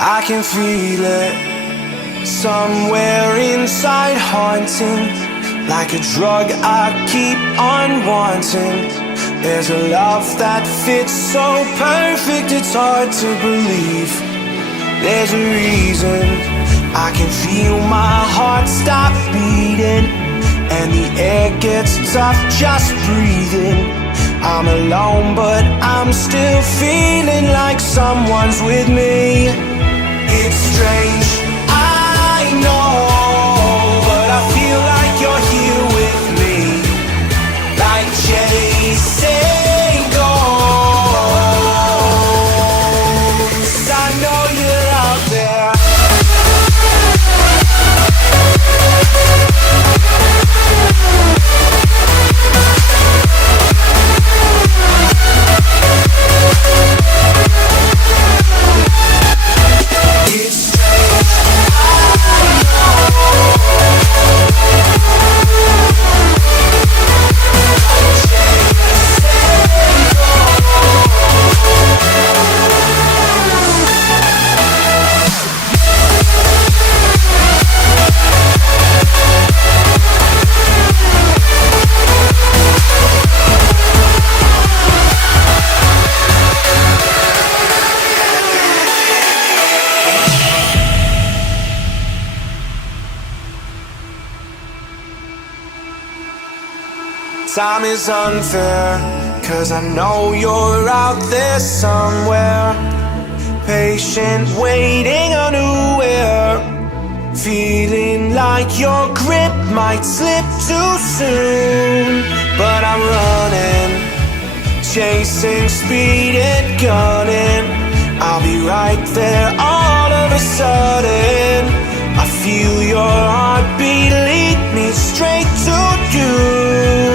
I can feel it somewhere inside, haunting like a drug I keep on wanting. There's a love that fits so perfect, it's hard to believe. There's a reason I can feel my heart stop beating, and the air gets tough just breathing. I'm alone but I'm still feeling like someone's with me. It's strange, I know, but I feel like you're here with me, like chasing ghosts. I know you're out there. Time is unfair, 'cause I know you're out there somewhere, patient, waiting unaware, feeling like your grip might slip too soon. But I'm running, chasing speed and gunning. I'll be right there all of a sudden. I feel your heartbeat lead me straight to you.